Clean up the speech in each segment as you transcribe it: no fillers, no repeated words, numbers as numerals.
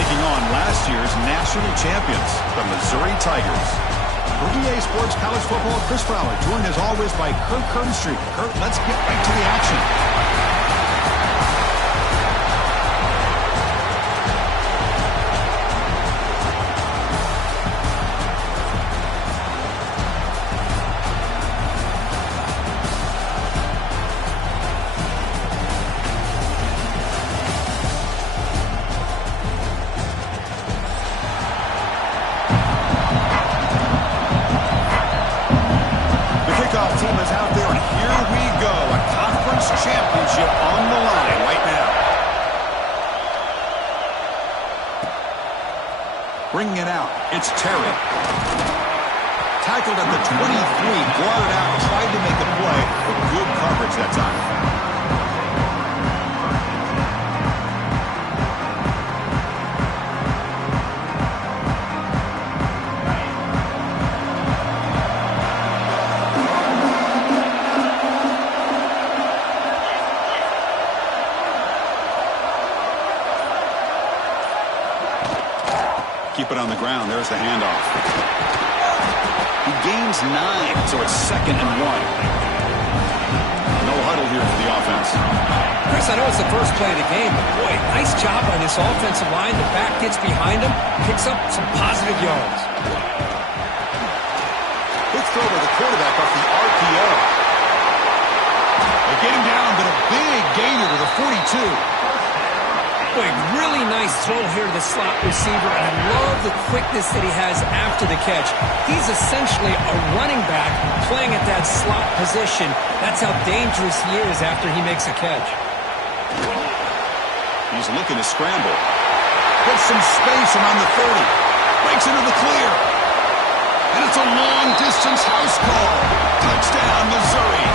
taking on last year's national champions, the Missouri Tigers. For EA Sports College Football, Chris Fowler, joined as always by Kurt Kernstreet. Kurt, let's get right to the action. Bringing it out, it's Terry. Tackled at the 23, brought it out, tried to make a play, but good coverage that time. Keep it on the ground. There's the handoff. He gains 9, so it's 2nd and 1. No huddle here for the offense. Chris, I know it's the first play of the game, but boy, nice job on this offensive line. The back gets behind him, picks up some positive yards. Good throw by the quarterback off the RPO. They get him down, but a big gainer to the 42. Boy, really nice throw here to the slot receiver, and I love the quickness that he has after the catch. He's essentially a running back playing at that slot position. That's how dangerous he is after he makes a catch. He's looking to scramble. Gets some space around the 30. Breaks into the clear. And it's a long-distance house call. Touchdown, Missouri.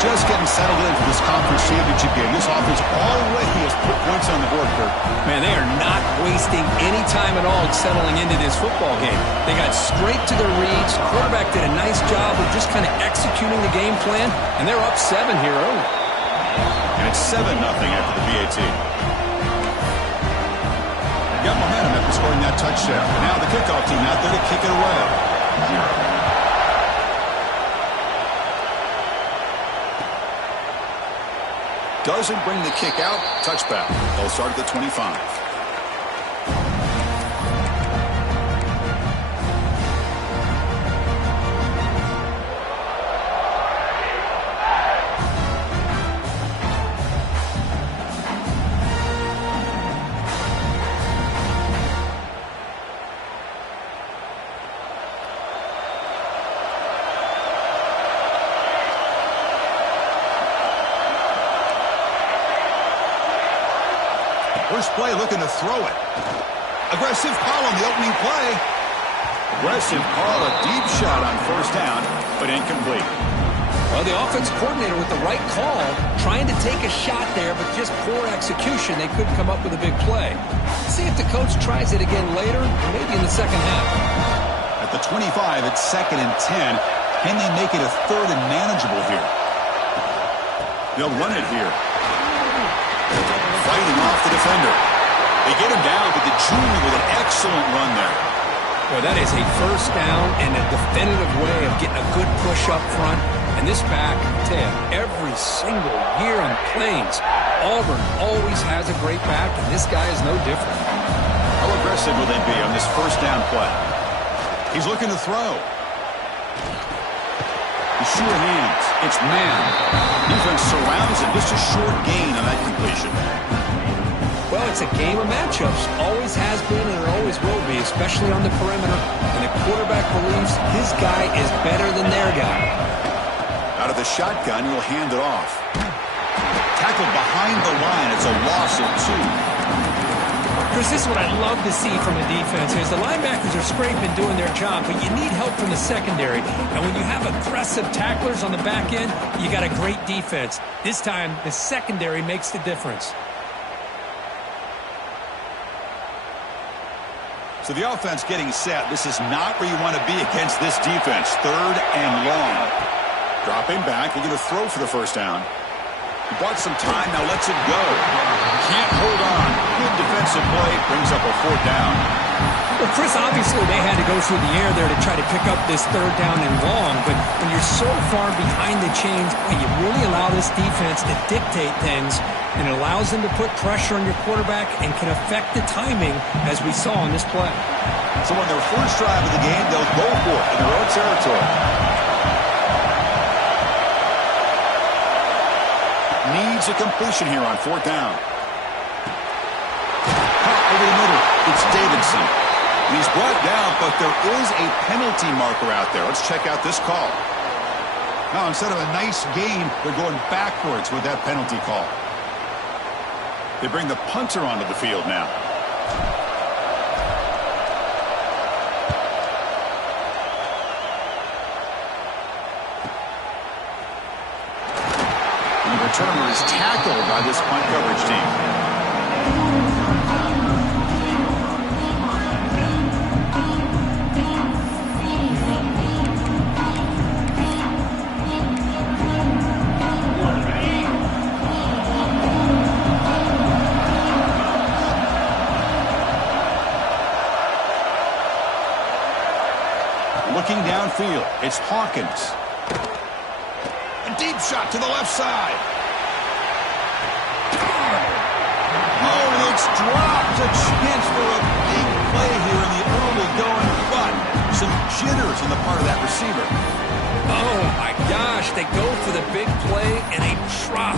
Just getting settled into this conference championship game. This offense already has put points on the board, Kurt. Man, they are not wasting any time at all settling into this football game. They got straight to their reads. Quarterback did a nice job of just kind of executing the game plan, and they're up 7 here early. And it's 7-0 after the BAT. Got momentum after scoring that touchdown. Now the kickoff team out there to kick it away. Doesn't bring the kick out. Touchback. They'll start at the 25. First play looking to throw it. Aggressive call on the opening play. Aggressive call, a deep shot on first down, but incomplete. Well, the offense coordinator with the right call, trying to take a shot there, but just poor execution. They couldn't come up with a big play. See if the coach tries it again later, maybe in the second half. At the 25, it's 2nd and 10. Can they make it a 3rd and manageable here? They'll run it here. Fighting off the defender. They get him down, but the junior with an excellent run there. Boy, that is a first down and a definitive way of getting a good push up front. And this back, I tell you, every single year in Plains, Auburn always has a great back, and this guy is no different. How aggressive will they be on this first down play? He's looking to throw. The sure hands. It's man. Defense surrounds it. Just a short gain on that completion. Well, it's a game of matchups. Always has been and it always will be, especially on the perimeter. And the quarterback believes his guy is better than their guy. Out of the shotgun, he'll hand it off. Tackled behind the line. It's a loss of 2. Chris, this is what I love to see from a defense is the linebackers are scraping, doing their job, but you need help from the secondary. And when you have aggressive tacklers on the back end, you got a great defense. This time, the secondary makes the difference. So the offense getting set. This is not where you want to be against this defense. 3rd and long. Dropping back. We're going to throw for the first down. He bought some time. Now lets it go. Can't hold on. Good defensive defensive play brings up a 4th down. Well, Chris, obviously they had to go through the air there to try to pick up this 3rd down and long, but when you're so far behind the chains, boy, you really allow this defense to dictate things, and it allows them to put pressure on your quarterback and can affect the timing, as we saw in this play. So on their first drive of the game, they'll go for it in their own territory. Needs a completion here on 4th down. Hot over the middle. It's Davidson. He's brought down, but there is a penalty marker out there. Let's check out this call. Now, instead of a nice gain, they're going backwards with that penalty call. They bring the punter onto the field now. And the returner is tackled by this punt coverage team. Looking downfield, it's Hawkins. A deep shot to the left side. Oh, it's dropped. A chance for a big play here in the early going, but some jitters on the part of that receiver. Oh, my gosh, they go for the big play and they drop.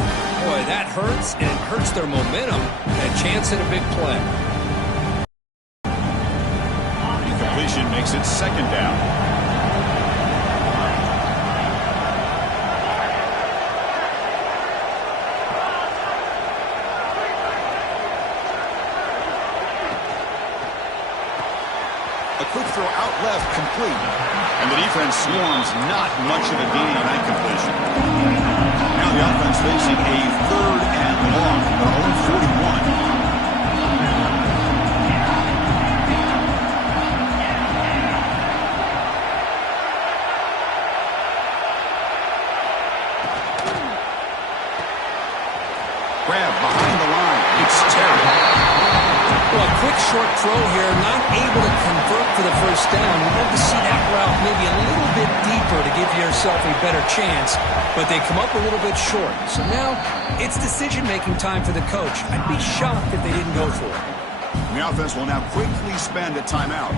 Boy, that hurts, and it hurts their momentum. A chance at a big play. Incompletion makes it 2nd down. A quick throw out left, complete. And the defense swarms, not much of a gain on that completion. Now the offense facing a 3rd and long from their own 41. Grab behind the line. It's Terry. Well, a quick short throw here, not able to convert for the 1st down. You'd love to see that route maybe a little bit deeper to give yourself a better chance, but they come up a little bit short. So now it's decision-making time for the coach. I'd be shocked if they didn't go for it. And the offense will now quickly spend a timeout.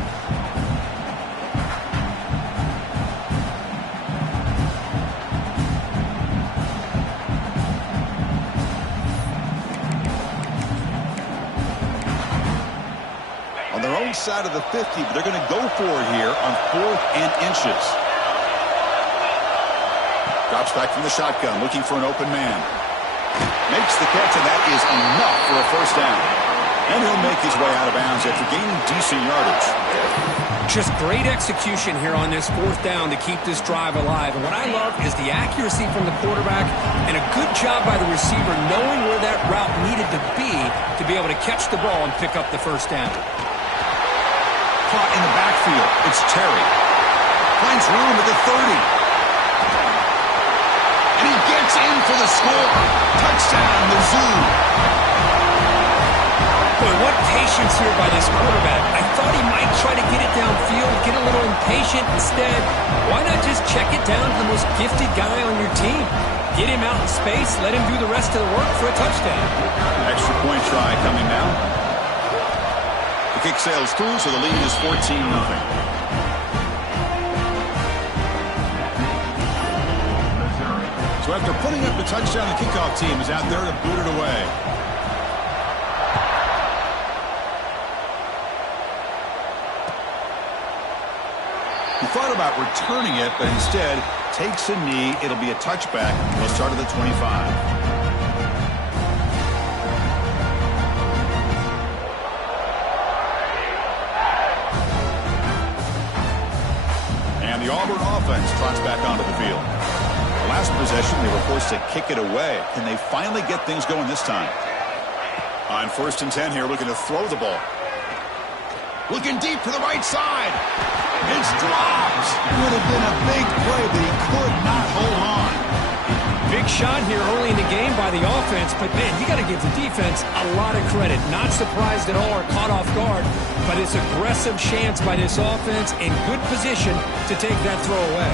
Side of the 50, but they're going to go for it here on 4th and inches. Drops back from the shotgun, looking for an open man. Makes the catch, and that is enough for a 1st down. And he'll make his way out of bounds after gaining decent yardage. Just great execution here on this 4th down to keep this drive alive. And what I love is the accuracy from the quarterback and a good job by the receiver knowing where that route needed to be able to catch the ball and pick up the 1st down. Caught in the backfield. It's Terry. Finds room at the 30. And he gets in for the score. Touchdown, Mizzou. Boy, what patience here by this quarterback. I thought he might try to get it downfield, get a little impatient. Instead, why not just check it down to the most gifted guy on your team? Get him out in space, let him do the rest of the work for a touchdown. Extra point try coming now. The kick sails through, so the lead is 14-0. So after putting up the touchdown, the kickoff team is out there to boot it away. He thought about returning it, but instead takes a knee. It'll be a touchback. He'll start at the 25. The Auburn offense trots back onto the field. The last possession, they were forced to kick it away. Can they finally get things going this time? On 1st and 10 here, looking to throw the ball. Looking deep to the right side. It's dropped. Would have been a big play, but he could not hold on. Big big shot here early in the game by the offense, but, man, you got to give the defense a lot of credit. Not surprised at all or caught off guard, but it's aggressive chance by this offense in good position to take that throw away.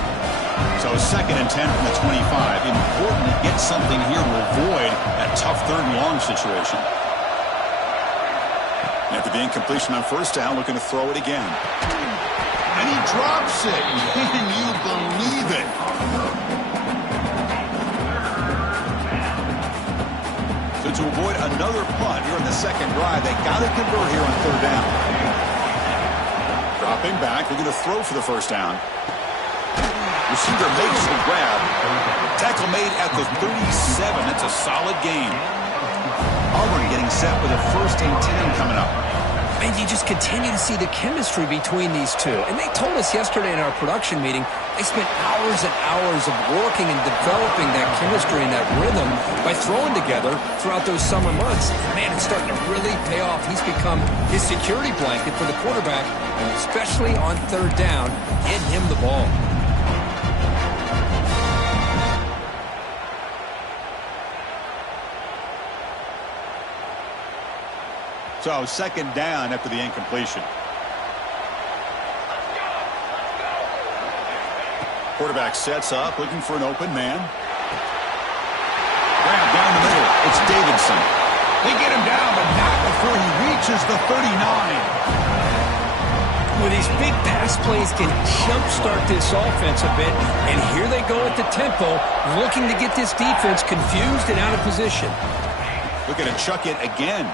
So 2nd and 10 from the 25. Important to get something here to avoid that tough 3rd and long situation. After the incompletion on 1st down, looking to throw it again. And he drops it. Can you believe it? So to avoid another punt here in the 2nd drive, they got to convert here on 3rd down. Dropping back, they're going to throw for the 1st down. Receiver makes the grab. Tackle made at the 37. That's a solid gain. Auburn getting set with a 1st and 10 coming up. And you just continue to see the chemistry between these two. And they told us yesterday in our production meeting, they spent hours and hours of working and developing that chemistry and that rhythm by throwing together throughout those summer months. Man, it's starting to really pay off. He's become his security blanket for the quarterback, and especially on 3rd down, get him the ball. So 2nd down after the incompletion. Quarterback sets up, looking for an open man. Grab down the middle. It's Davidson. They get him down, but not before he reaches the 39. Well, these big pass plays can jumpstart this offense a bit, and here they go at the tempo, looking to get this defense confused and out of position. Looking to chuck it again.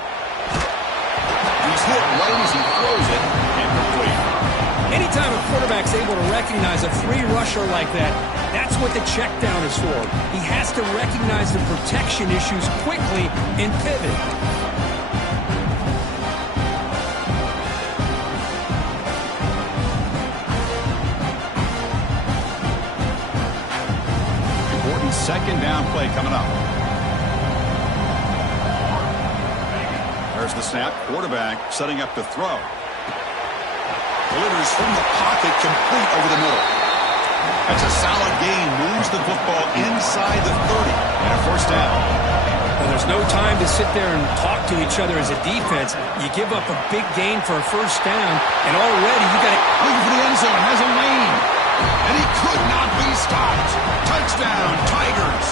He's hit right as he throws it, incomplete. Anytime a quarterback's able to recognize a free rusher like that, that's what the check down is for. He has to recognize the protection issues quickly and pivot. Important 2nd down play coming up. There's the snap. Quarterback setting up to throw. Delivers from the pocket, complete over the middle. That's a solid gain. Moves the football inside the 30 and a 1st down. Well, there's no time to sit there and talk to each other as a defense. You give up a big gain for a 1st down, and already you got it. Looking for the end zone. Has a lane. And he could not be stopped. Touchdown, Tigers.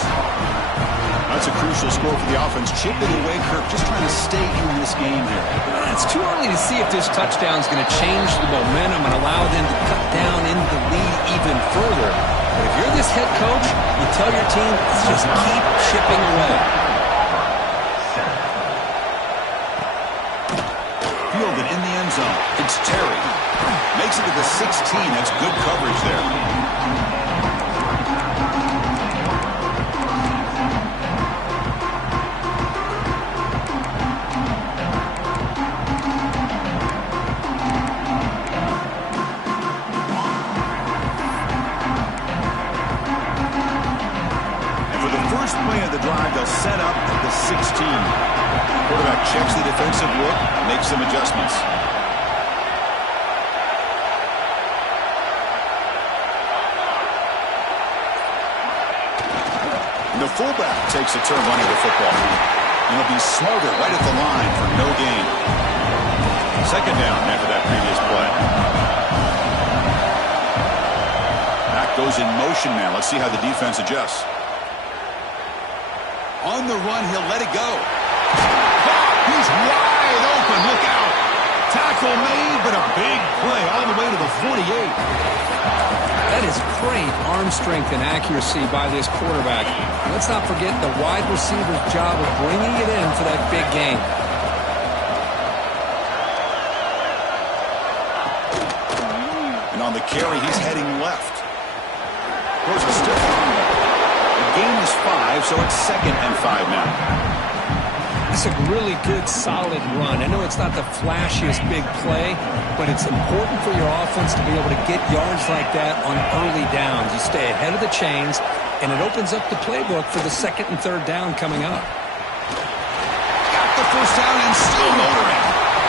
That's a crucial score for the offense. Chipping away, Kirk, just trying to stay in this game here. It's too early to see if this touchdown is going to change the momentum and allow them to cut down into the lead even further. But if you're this head coach, you tell your team, let's just keep chipping away. Fielded in the end zone. It's Terry. Makes it to the 16. That's good coverage there. Set up at the 16. Quarterback checks the defensive look, makes some adjustments. And the fullback takes a turn running the football. And he'll be smothered right at the line for no gain. 2nd down after that previous play. Back goes in motion now. Let's see how the defense adjusts. On the run, he'll let it go. He's wide open. Look out. Tackle made, but a big play all the way to the 48. That is great arm strength and accuracy by this quarterback. Let's not forget the wide receiver's job of bringing it in for that big gain. And on the carry, he's heading left. Throws a stiff arm. Gain is 5, so it's 2nd and 5 now. That's a really good, solid run. I know it's not the flashiest big play, but it's important for your offense to be able to get yards like that on early downs. You stay ahead of the chains, and it opens up the playbook for the 2nd and 3rd down coming up. Got the 1st down and still motoring.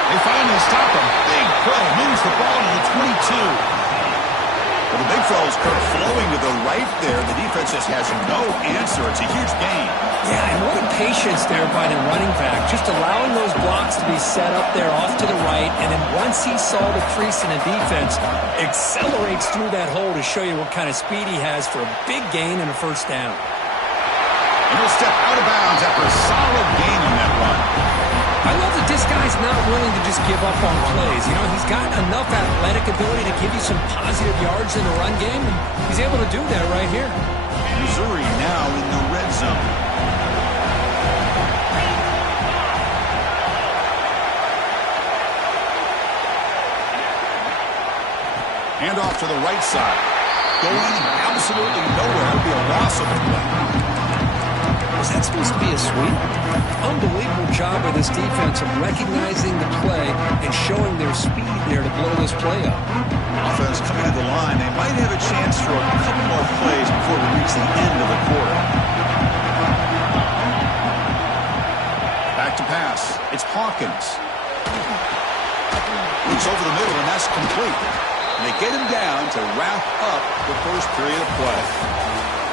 They finally stop him. Big play. Moves the ball to the 22. Well, the big fella's Kirk flowing to the right there. The defense just has no answer. It's a huge gain. Yeah, and what a patience there by the running back. Just allowing those blocks to be set up there off to the right. And then once he saw the crease in the defense, accelerates through that hole to show you what kind of speed he has for a big gain and a first down. And he'll step out of bounds after a solid gain on that run. I love that this guy's not willing to just give up on plays. You know, he's got enough athletic ability to give you some positive yards in the run game, and he's able to do that right here. Missouri now in the red zone. Hand off to the right side. Going absolutely nowhere. It'll be a loss of the play. Was that supposed to be a sweep? Unbelievable job by this defense of recognizing the play and showing their speed there to blow this play up. Offense coming to the line. They might have a chance for a couple more plays before we reach the end of the quarter. Back to pass. It's Hawkins. Looks over the middle, and that's complete. And they get him down to wrap up the first period of play.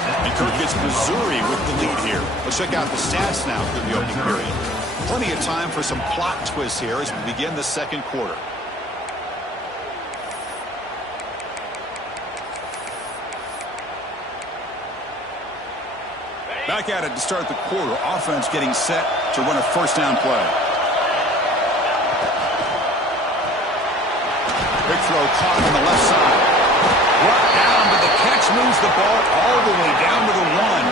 And Kirk gets Missouri with the lead here. Let's check out the stats now through the opening period. Plenty of time for some plot twists here as we begin the second quarter. Back at it to start the quarter. Offense getting set to run a first down play. Big throw caught on the left side. Brought down, but the catch moves the ball all the way down to the 1.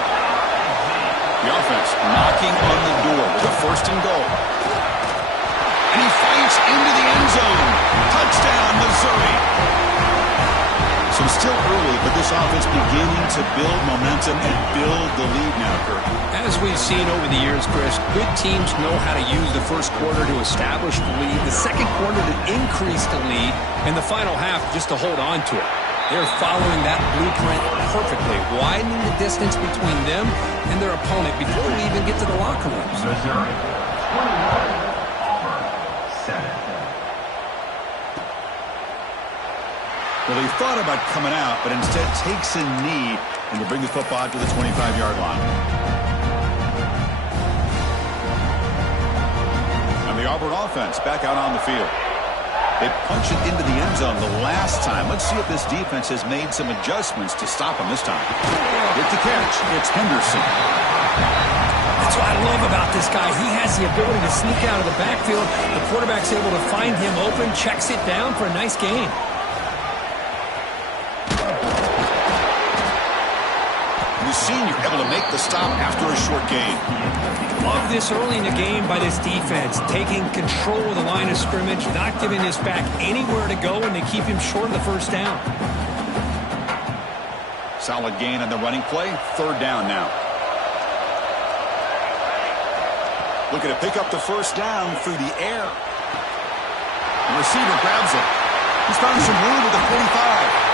The offense knocking on the door with a first and goal. And he fights into the end zone. Touchdown, Missouri. So still early, but this offense beginning to build momentum and build the lead now, Kirk. As we've seen over the years, Chris, good teams know how to use the first quarter to establish the lead, the second quarter to increase the lead, and the final half just to hold on to it. They're following that blueprint perfectly, widening the distance between them and their opponent before we even get to the locker rooms. Missouri, 21, Auburn, 7. Well, he thought about coming out, but instead takes a knee and will bring the football to the 25-yard line. And the Auburn offense back out on the field. They punch it into the end zone the last time. Let's see if this defense has made some adjustments to stop him this time. With the catch, it's Henderson. That's what I love about this guy. He has the ability to sneak out of the backfield. The quarterback's able to find him open, checks it down for a nice gain. The senior able to make the stop after a short gain. Love this early in the game by this defense, taking control of the line of scrimmage, not giving this back anywhere to go, and they keep him short of the first down. Solid gain on the running play. Third down now. Looking to pick up the first down through the air. The receiver grabs it. He's found some room with the 45.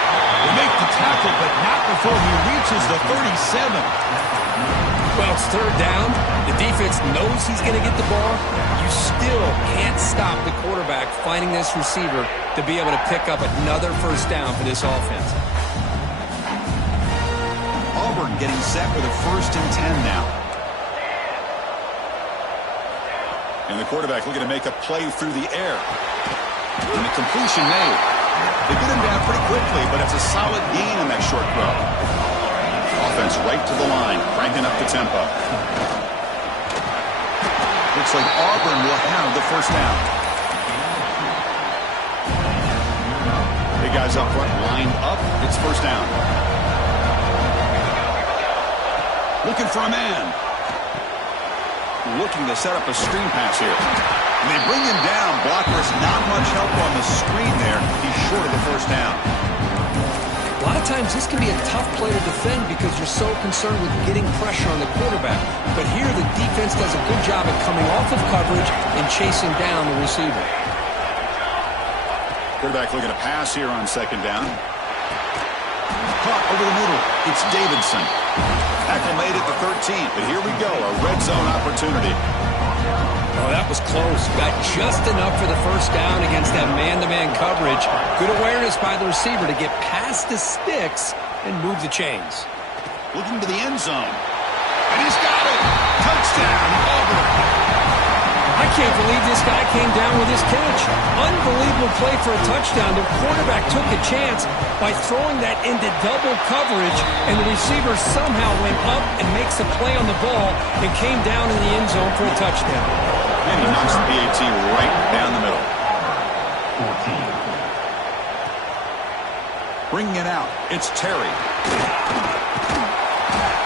They make the tackle, but not before he reaches the 37. Well, it's third down. The defense knows he's going to get the ball. You still can't stop the quarterback finding this receiver to be able to pick up another first down for this offense. Auburn getting set with a first and 10 now. And the quarterback looking to make a play through the air. And the completion made. They get him down pretty quickly, but it's a solid gain on that short throw. Offense right to the line, cranking up the tempo. Looks like Auburn will have the first down. Big guys up front lined up. It's first down. Looking for a man. Looking to set up a screen pass here. And they bring him down. Blockers not much help on the screen there. He's short of the first down. A lot of times this can be a tough play to defend because you're so concerned with getting pressure on the quarterback. But here the defense does a good job at coming off of coverage and chasing down the receiver. Quarterback looking to pass here on second down. Caught over the middle. It's Davidson. Tackle made at the 13, but here we go, a red zone opportunity. Oh, that was close. Got just enough for the first down against that man-to-man coverage. Good awareness by the receiver to get past the sticks and move the chains. Looking to the end zone. And he's got it. Touchdown, Auburn. I can't believe this guy came down with his catch. Unbelievable play for a touchdown. The quarterback took a chance by throwing that into double coverage, and the receiver somehow went up and makes a play on the ball and came down in the end zone for a touchdown. And he knocks the PAT right down the middle. 14. Bringing it out, it's Terry.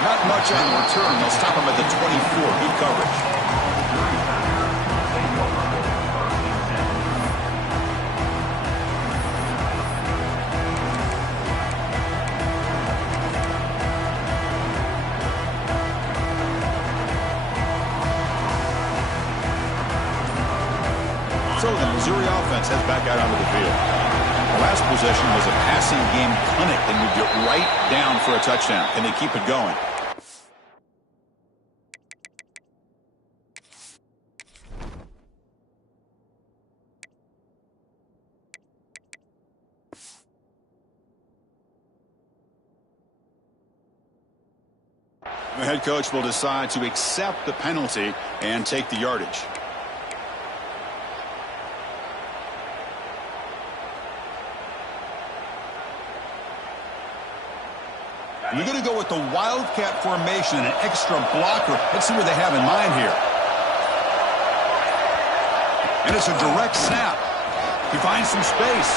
Not much on the return. They'll stop him at the 24. Good coverage. So the Missouri offense heads back out onto the field. The last possession was a passing game clinic. They moved it right down for a touchdown. Can they keep it going? The head coach will decide to accept the penalty and take the yardage. You're going to go with the Wildcat formation and an extra blocker. Let's see what they have in mind here. And it's a direct snap. He finds some space.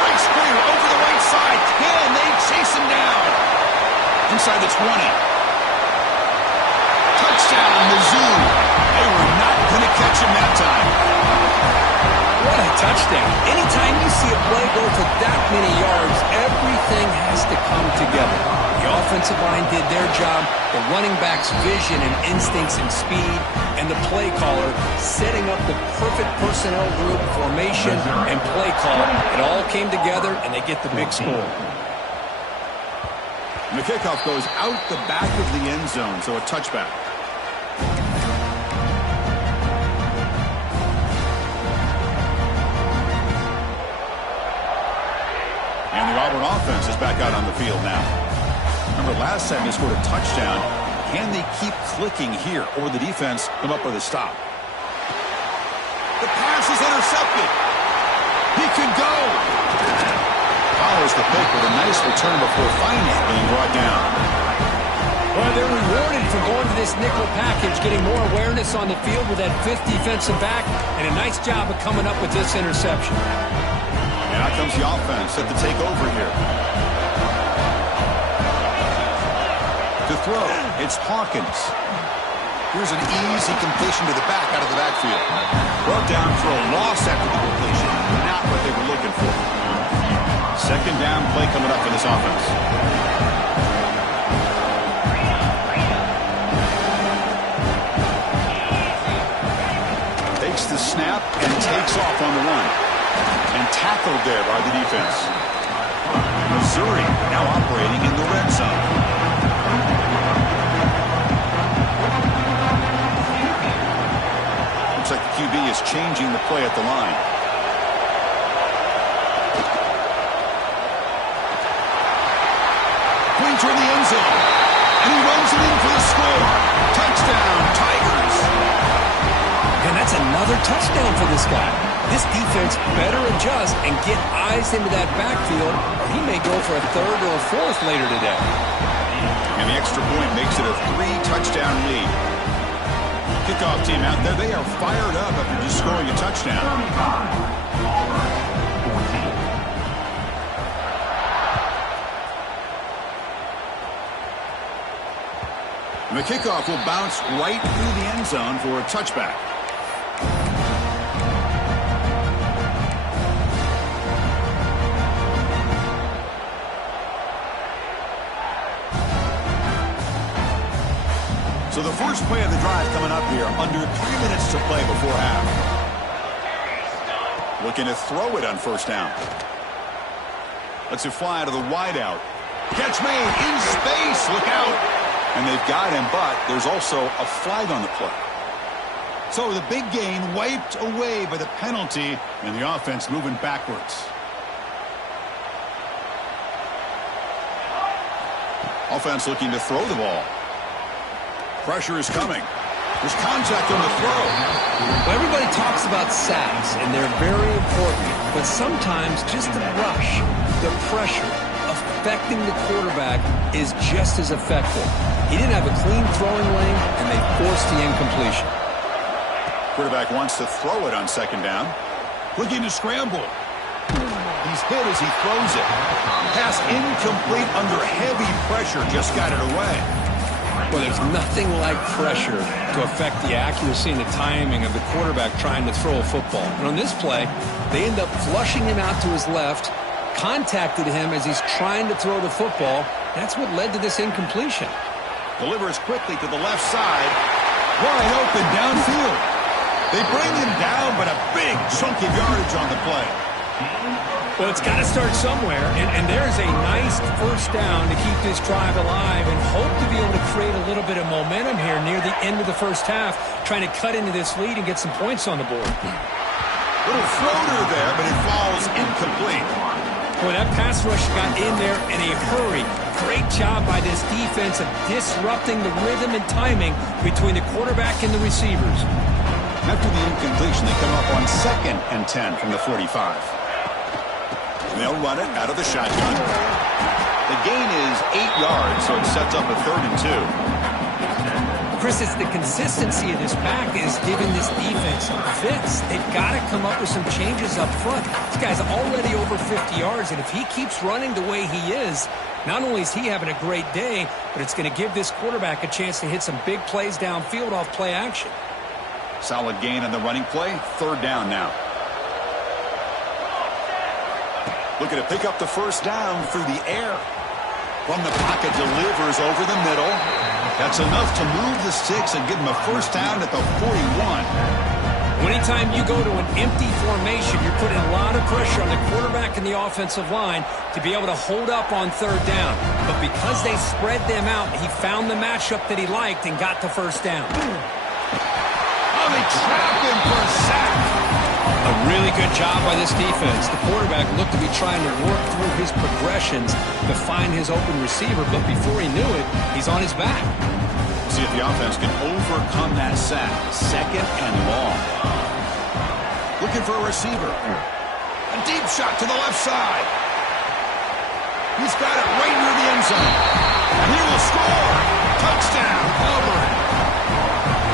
Breaks clear over the right side. Can they chase him down? Inside the 20. Touchdown, Mizzou. They were not going to catch him that time. What a touchdown. Anytime you see a play go for that many yards, everything has to come together. The offensive line did their job, the running back's vision and instincts and speed, and the play caller setting up the perfect personnel group, formation, and play call. It all came together, and they get the big score. And the kickoff goes out the back of the end zone, so a touchback. And the Auburn offense is back out on the field now. Remember, last time they scored a touchdown. Can they keep clicking here, or the defense come up with a stop? The pass is intercepted. He can go. Follows the pick with a nice return before finally being brought down. Well, they're rewarded for going to this nickel package, getting more awareness on the field with that fifth defensive back, and a nice job of coming up with this interception. And out comes the offense set to take over here. To throw, it's Hawkins. Here's an easy completion to the back out of the backfield. Brought down for a loss after the completion. Not what they were looking for. Second down play coming up for this offense. Takes the snap and takes off on the run. And tackled there by the defense. Missouri now operating in the red zone. Looks like the QB is changing the play at the line. Clean toward the end zone. And he runs it in for the score. Touchdown, Tigers. And that's another touchdown for this guy. This defense better adjust and get eyes into that backfield, or he may go for a third or a fourth later today. And the extra point makes it a 3-touchdown lead. Kickoff team out there, they are fired up after just scoring a touchdown. And the kickoff will bounce right through the end zone for a touchback. So the first play of the drive coming up here, under 3 minutes to play before half. Looking to throw it on first down. Lets it fly to the wideout. Catch made in space, look out. And they've got him, but there's also a flag on the play. So the big gain wiped away by the penalty, and the offense moving backwards. Offense looking to throw the ball. Pressure is coming. There's contact on the throw. Well, everybody talks about sacks, and they're very important. But sometimes just the rush, the pressure, affecting the quarterback is just as effective. He didn't have a clean throwing lane, and they forced the incompletion. Quarterback wants to throw it on second down. Looking to scramble. He's hit as he throws it. Pass incomplete under heavy pressure. Just got it away. Well, there's nothing like pressure to affect the accuracy and the timing of the quarterback trying to throw a football. And on this play, they end up flushing him out to his left, contacted him as he's trying to throw the football. That's what led to this incompletion. Delivers quickly to the left side. Wide open downfield. They bring him down, but a big chunk of yardage on the play. Well, it's got to start somewhere, and there's a nice first down to keep this drive alive and hope to be able to create a little bit of momentum here near the end of the first half, trying to cut into this lead and get some points on the board. Little floater there, but it falls incomplete. Boy, that pass rush got in there in a hurry. Great job by this defense of disrupting the rhythm and timing between the quarterback and the receivers. After the incompletion, they come up on 2nd and 10 from the 45. They'll run it out of the shotgun. The gain is 8 yards, so it sets up a 3rd and 2. Chris, it's the consistency of this pack is giving this defense fits. They've got to come up with some changes up front. This guy's already over 50 yards, and if he keeps running the way he is, not only is he having a great day, but it's going to give this quarterback a chance to hit some big plays downfield off play action. Solid gain on the running play. 3rd down now. Looking to pick up the first down through the air. From the pocket, delivers over the middle. That's enough to move the sticks and give him a first down at the 41. Anytime you go to an empty formation, you're putting a lot of pressure on the quarterback and the offensive line to be able to hold up on 3rd down. But because they spread them out, he found the matchup that he liked and got the first down. Oh, they trapped him for a sack. A really good job by this defense. The quarterback looked to be trying to work through his progressions to find his open receiver, but before he knew it, he's on his back. See if the offense can overcome that sack. 2nd and long. Looking for a receiver. A deep shot to the left side. He's got it right near the end zone. And he will score. Touchdown, Auburn.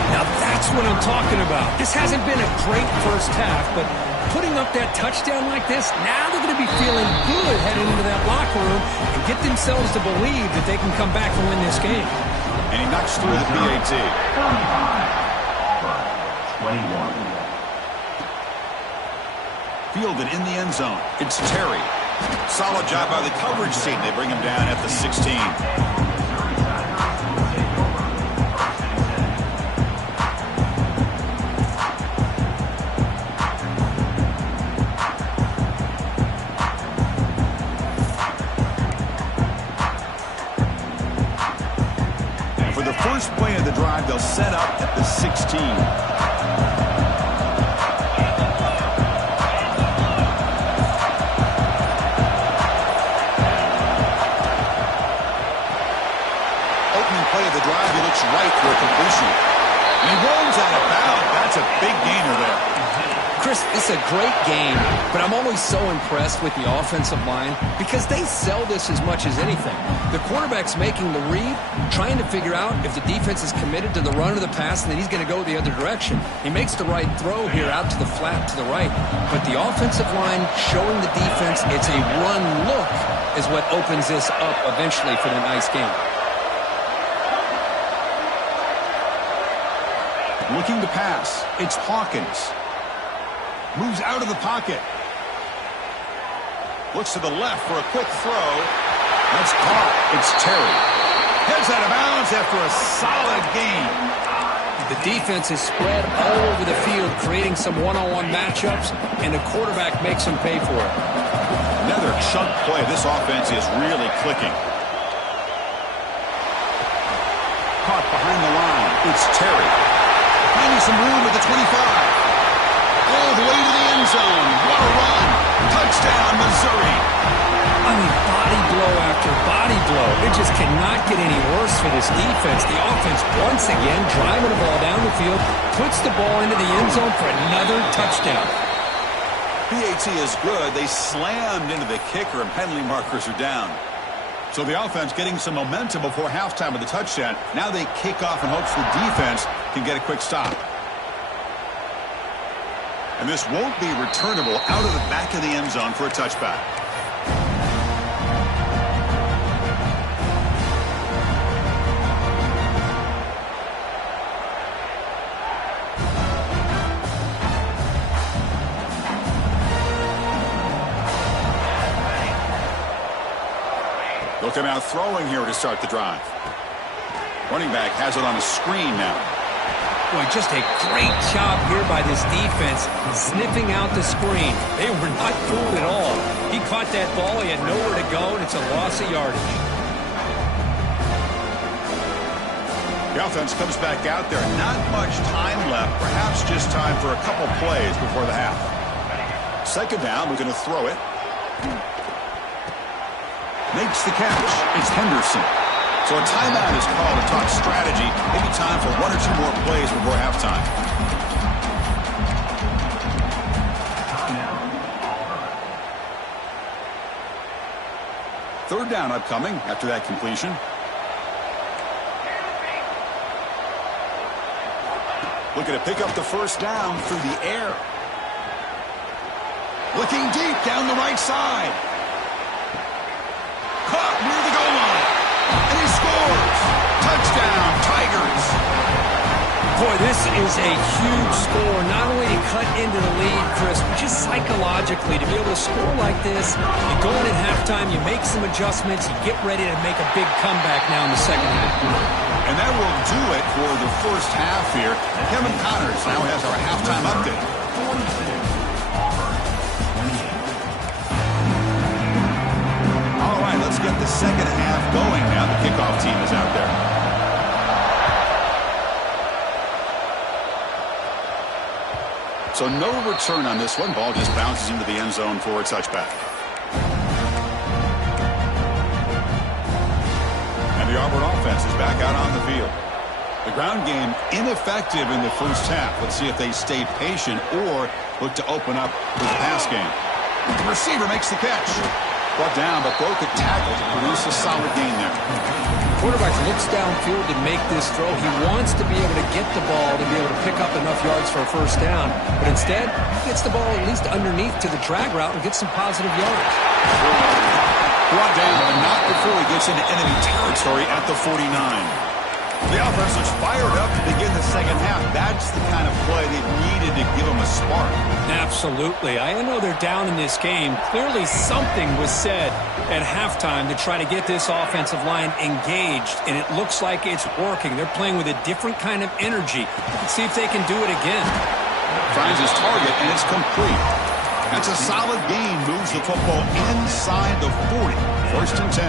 Now that's what I'm talking about. This hasn't been a great first half, but putting up that touchdown like this, now they're going to be feeling good heading into that locker room and get themselves to believe that they can come back and win this game. And he knocks through the PAT. 21. Fielded in the end zone. It's Terry. Solid job by the coverage team. They bring him down at the 16. First play of the drive, they'll set up at the 16. Opening play of the drive, he looks right for a completion. And he rolls out of bounds. That's a big gainer there. Chris, it's a great game, but I'm always so impressed with the offensive line because they sell this as much as anything. The quarterback's making the read, trying to figure out if the defense is committed to the run or the pass, and then he's going to go the other direction. He makes the right throw here out to the flat to the right, but the offensive line showing the defense it's a run look is what opens this up eventually for the nice game. Looking to pass. It's Hawkins. Moves out of the pocket. Looks to the left for a quick throw. That's caught. It's Terry. Heads out of bounds after a solid gain. The defense is spread all over the field, creating some one-on-one matchups, and the quarterback makes them pay for it. Another chunk play. This offense is really clicking. Caught behind the line. It's Terry. Finding some room at the 25. All the way to the end zone. What a run. Touchdown, Missouri. I mean, body blow after body blow. It just cannot get any worse for this defense. The offense, once again, driving the ball down the field, puts the ball into the end zone for another touchdown. PAT is good. They slammed into the kicker, and penalty markers are down. So the offense getting some momentum before halftime with the touchdown. Now they kick off in hopes the defense can get a quick stop. And this won't be returnable out of the back of the end zone for a touchback. They'll come out throwing here to start the drive. Running back has it on a screen now. Boy, just a great job here by this defense, sniffing out the screen. They were not fooled at all. He caught that ball, he had nowhere to go, and it's a loss of yardage. The offense comes back out there. Not much time left, perhaps just time for a couple plays before the half. Second down, we're going to throw it. Makes the catch. It's Henderson. So a timeout is called to talk strategy. Maybe time for one or two more plays before halftime. Third down upcoming after that completion. Looking to pick up the first down through the air. Looking deep down the right side. Caught near the goal line. And he scores. Touchdown, Tigers. Boy, this is a huge score. Not only to cut into the lead, Chris, but just psychologically to be able to score like this. You go in at halftime, you make some adjustments, you get ready to make a big comeback now in the second half. And that will do it for the first half here. Kevin Connors now has our halftime update. All right, let's get the second half going now. The kickoff team is out there. So no return on this one. Ball just bounces into the end zone for a touchback. And the Auburn offense is back out on the field. The ground game ineffective in the first half. Let's see if they stay patient or look to open up with the pass game. The receiver makes the catch. Brought down, but broke a tackle to produce a solid gain there. Quarterback looks downfield to make this throw. He wants to be able to get the ball to be able to pick up enough yards for a first down. But instead, he gets the ball at least underneath to the drag route and gets some positive yards. Brought down, but not before he gets into enemy territory at the 49. The offense was fired up to begin the second half. That's the kind of play they needed to give them a spark. Absolutely. I know they're down in this game. Clearly something was said at halftime to try to get this offensive line engaged, and it looks like it's working. They're playing with a different kind of energy. Let's see if they can do it again. Finds his target, and it's complete. That's a solid gain. Moves the football inside the 40. First and 10.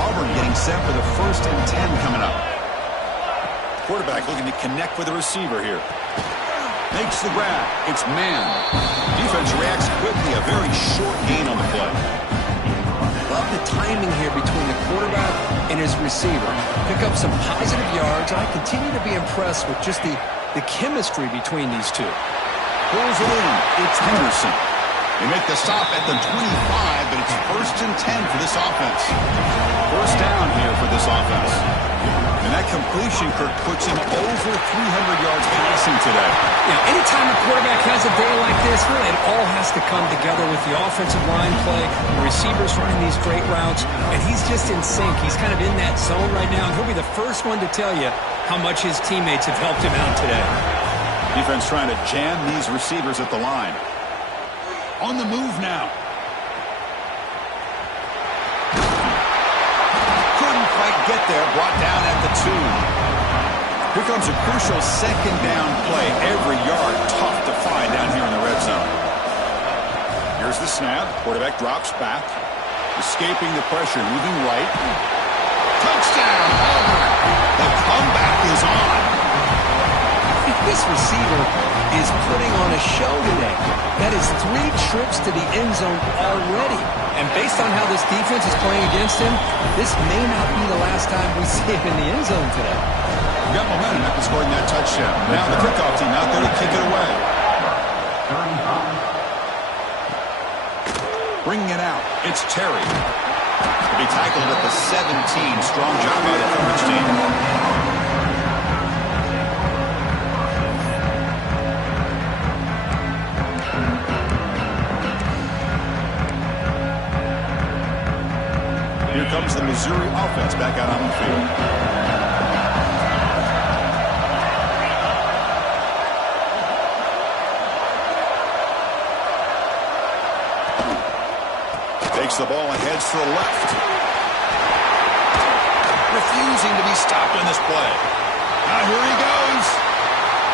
Auburn getting set for the first and 10 coming up. Quarterback looking to connect with the receiver here. Makes the grab. It's man. Defense reacts quickly. A very short gain on the play. Love the timing here between the quarterback and his receiver. Pick up some positive yards. I continue to be impressed with just the chemistry between these two. Pulls it in. It's Henderson. They make the stop at the 25, but it's first and 10 for this offense. First down here for this offense. And that completion, Kirk, puts him over 300 yards passing today. Yeah, anytime a quarterback has a day like this, really, it all has to come together with the offensive line play, the receivers running these great routes, and he's just in sync. He's kind of in that zone right now, and he'll be the first one to tell you how much his teammates have helped him out today. Defense trying to jam these receivers at the line. On the move now. Couldn't quite get there. Brought down at the 2. Here comes a crucial second down play. Every yard tough to find down here in the red zone. Here's the snap. Quarterback drops back. Escaping the pressure. Moving right. Touchdown, Auburn. The comeback is on. This receiver is putting on a show today. That is 3 trips to the end zone already. And based on how this defense is playing against him, this may not be the last time we see him in the end zone today. Got momentum after scoring that touchdown. Now the kickoff team out there to kick it away. Bringing it out, it's Terry. He'll be tackled at the 17. Strong job by the coverage team. Here comes the Missouri offense back out on the field. Takes the ball and heads to the left. Refusing to be stopped in this play. Now here he goes.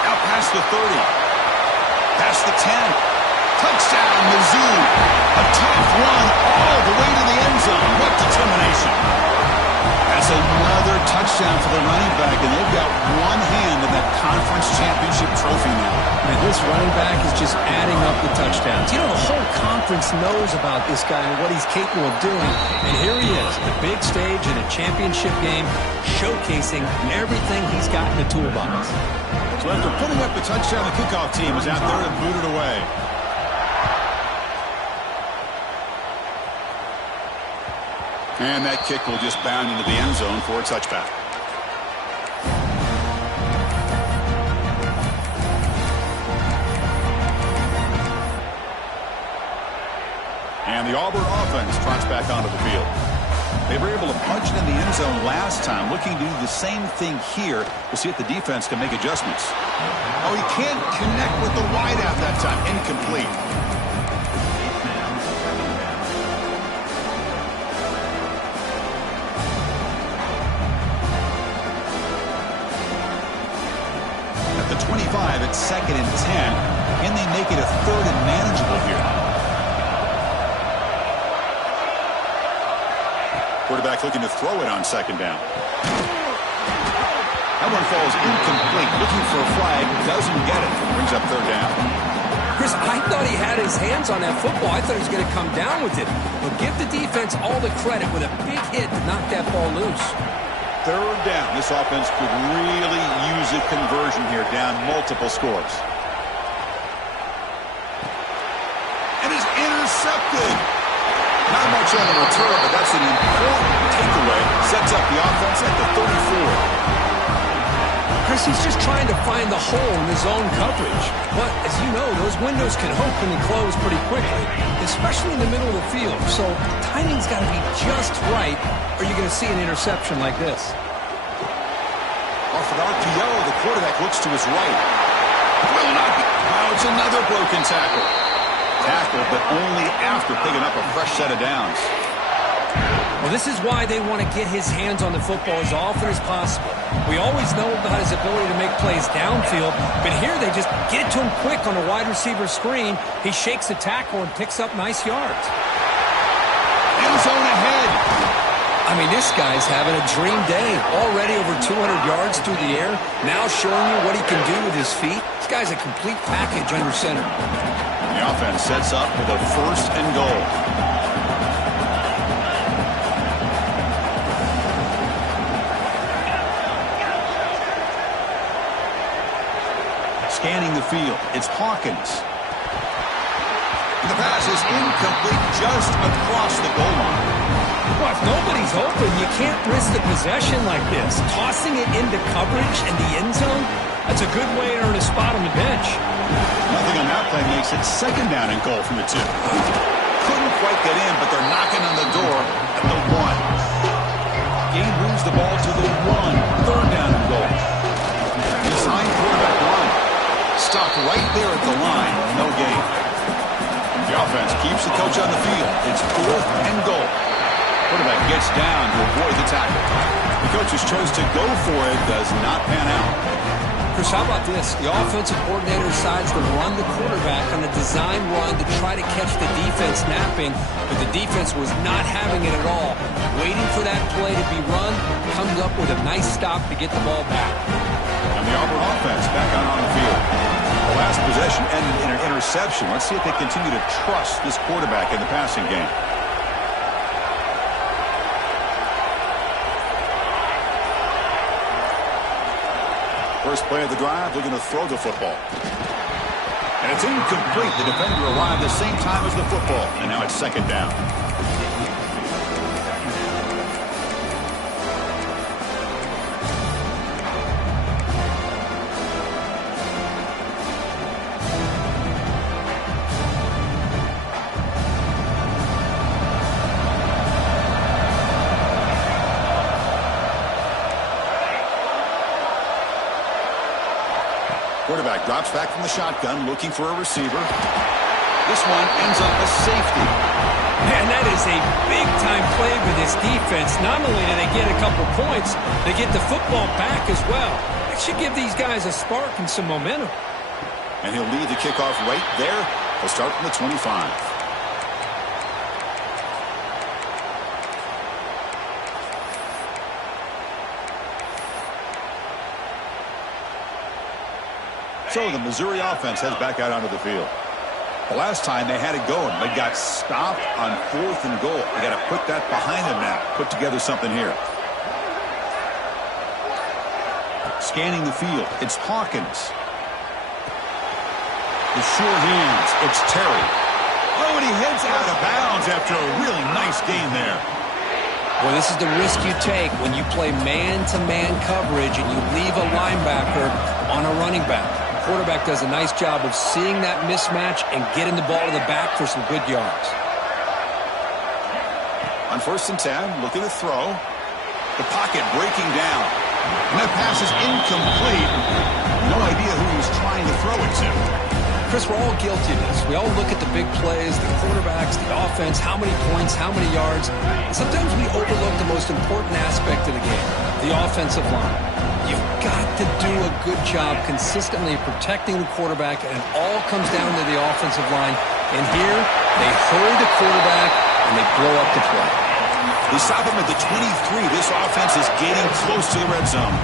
Out past the 30. Past the 10. Touchdown, Mizzou. A tough run all the way to the end zone. What determination. That's another touchdown for the running back, and they've got one hand in that conference championship trophy now. And this running back is just adding up the touchdowns. You know, the whole conference knows about this guy and what he's capable of doing. And here he is, the big stage in a championship game, showcasing everything he's got in the toolbox. So after putting up the touchdown, the kickoff team is out there to boot it away. And that kick will just bound into the end zone for a touchback. And the Auburn offense trots back onto the field. They were able to punch it in the end zone last time, looking to do the same thing here to see if the defense can make adjustments. Oh, he can't connect with the wideout that time. Incomplete. At the 25, it's 2nd and 10. Can they make it a 3rd and manageable here? Quarterback looking to throw it on 2nd down. That one falls incomplete. Looking for a flag. Doesn't get it. Brings up 3rd down. Chris, I thought he had his hands on that football. I thought he was going to come down with it. But give the defense all the credit with a big hit to knock that ball loose. 3rd down. This offense could really use a conversion here, down multiple scores. And is intercepted. Not much on the return, but that's an important takeaway. Sets up the offense at the 34. Chris, he's just trying to find the hole in his own coverage. But, as you know, those windows can open and close pretty quickly, especially in the middle of the field. So, the timing's got to be just right, or you're going to see an interception like this. Off an RPO, the quarterback looks to his right. Will not be. Now it's another broken tackle. Tackle, but only after picking up a fresh set of downs. Well, this is why they want to get his hands on the football as often as possible. We always know about his ability to make plays downfield, but here they just get it to him quick on a wide receiver screen. He shakes the tackle and picks up nice yards. End zone ahead. I mean, this guy's having a dream day. Already over 200 yards through the air. Now showing you what he can do with his feet. This guy's a complete package under center. The offense sets up with a 1st and goal. Scanning the field, it's Hawkins. And the pass is incomplete just across the goal line. Well, if nobody's open, you can't risk the possession like this. Tossing it into coverage in the end zone, that's a good way to earn a spot on the bench. Nothing on that play makes it 2nd down and goal from the 2. Couldn't quite get in, but they're knocking on the door at the 1. Gain moves the ball to the 1. 3rd down and goal. Behind quarterback line. Stopped right there at the line. No gain. The offense keeps the coach on the field. It's 4th and goal. Quarterback gets down to avoid the tackle. The coach's choice to go for it does not pan out. Chris, how about this? The offensive coordinator decides to run the quarterback on a design run to try to catch the defense napping, but the defense was not having it at all. Waiting for that play to be run, comes up with a nice stop to get the ball back. A And the Auburn offense back out on the field. The last possession ended in an interception. Let's see if they continue to trust this quarterback in the passing game. First play of the drive, looking to throw the football. And it's incomplete. The defender arrived the same time as the football. And now it's second down. Quarterback drops back from the shotgun, looking for a receiver. This one ends up a safety. Man, that is a big-time play for this defense. Not only do they get a couple points, they get the football back as well. That should give these guys a spark and some momentum. And he'll lead the kickoff right there. He'll start from the 25. So the Missouri offense heads back out onto the field. The last time they had it going, they got stopped on 4th and goal. They got to put that behind them now. Put together something here. Scanning the field, it's Hawkins. The sure hands, it's Terry. Oh, and he heads out of bounds after a really nice game there. Well, this is the risk you take when you play man-to-man coverage and you leave a linebacker on a running back. The quarterback does a nice job of seeing that mismatch and getting the ball to the back for some good yards. On 1st and 10, looking to throw. The pocket breaking down. And that pass is incomplete. No idea who he was trying to throw it to. Chris, we're all guilty of this. We all look at the big plays, the quarterbacks, the offense, how many points, how many yards. And sometimes we overlook the most important aspect of the game, the offensive line. You've got to do a good job consistently protecting the quarterback, and it all comes down to the offensive line. And here, they hurry the quarterback, and they blow up the play. They stop him at the 23. This offense is getting close to the red zone.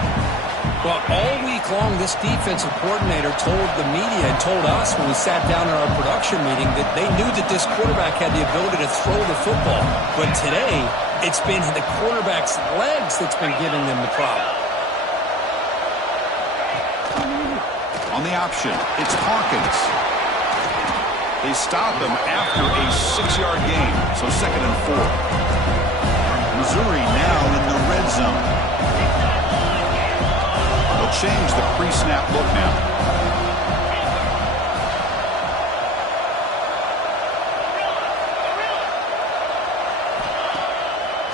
Well, all week long, this defensive coordinator told the media and told us when we sat down in our production meeting that they knew that this quarterback had the ability to throw the football. But today, it's been the quarterback's legs that's been giving them the problem. On the option, it's Hawkins. They stop him after a 6-yard gain, so 2nd and 4. Missouri now in the red zone. They'll change the pre-snap look now.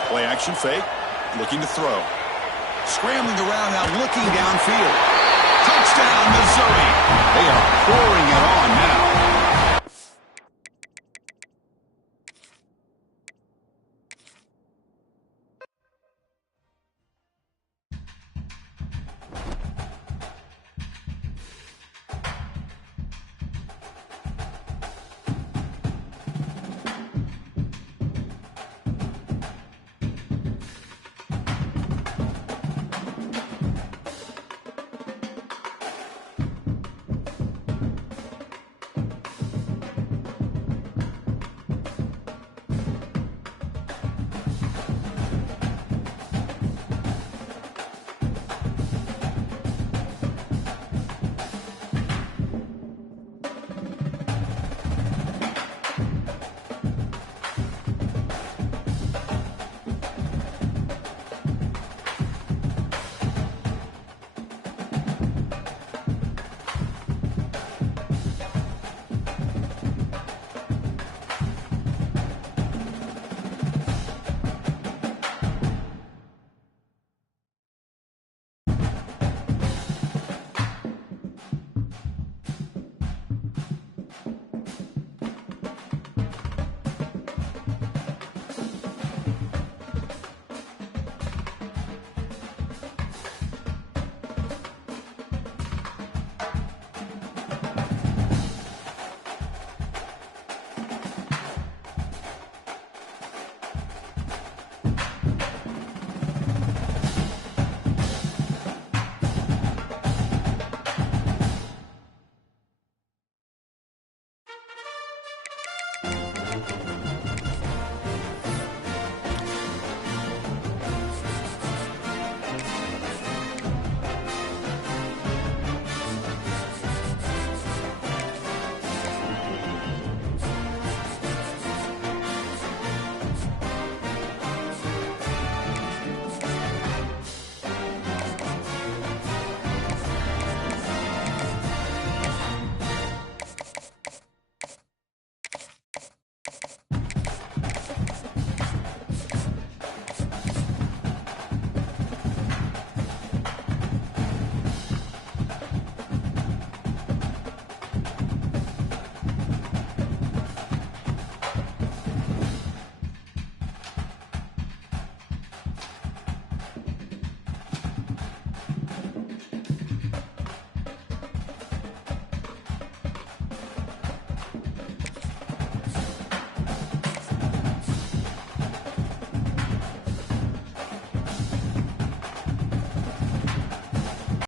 Play action fake, looking to throw. Scrambling around now, looking downfield. Touchdown, Missouri. They are pouring it on now.